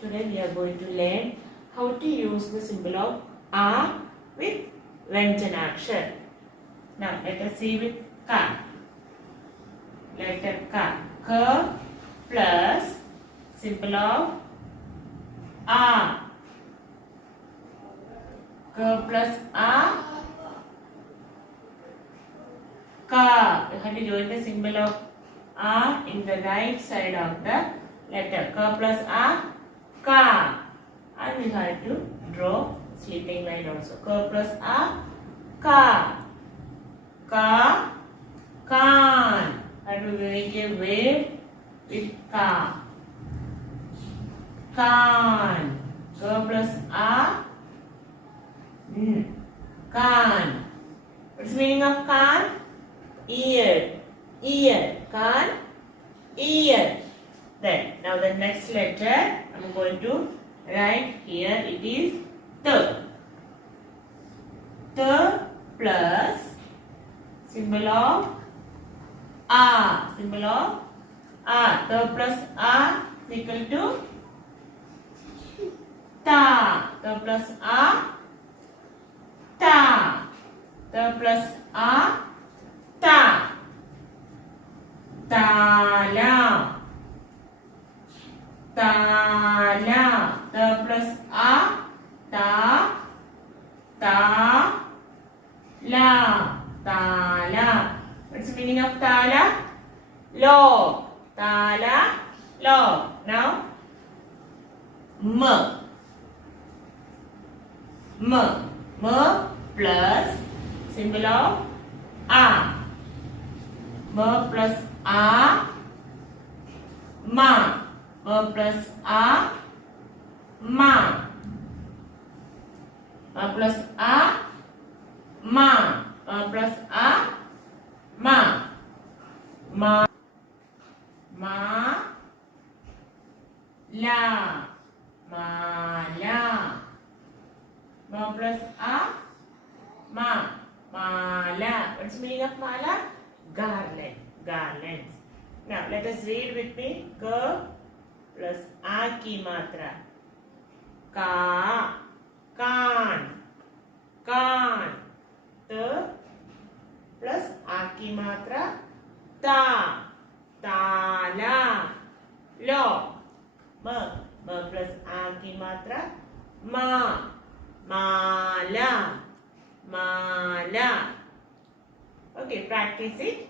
Today we are going to learn how to use the symbol of A with Vyanjanakshar. Now let us see with Ka. Letter Ka. Ka plus symbol of A. Ka plus A. Ka. You have to join the symbol of A in the right side of the letter. Ka plus A. Ka. And we have to draw sleeping line also. Ka plus A. Ka. Ka. Kan. And we make a wave with Ka. Kan. Ka plus A. Kan. What's the meaning of kan? Ear. Ear. Kan. Ear. Then, now the next letter, I am going to write here, it is T. T plus symbol of A. Symbol of A. T plus A is equal to Ta. T plus A. Ta. T plus A. Ta. Tala. Tala. T plus A. Ta. Ta. La. Tala. What's the meaning of Tala? Log. Tala. Log. Now, M. M. M plus symbol of A. M plus A. Ma. M plus A. Ma. M plus A. Ma. M plus A. Ma. Ma. Ma. La. Ma. La. Ma plus A. Ma. Mala. What's the meaning of mala? Garland. Garland. Now let us read with me. Ka plus A ki matra. Ka. Kan. Kan. T plus A ki matra. Ta. Tala. Lo. Ma. Ma plus A ki matra. Ma. Mala. Mala. Okay, practice it.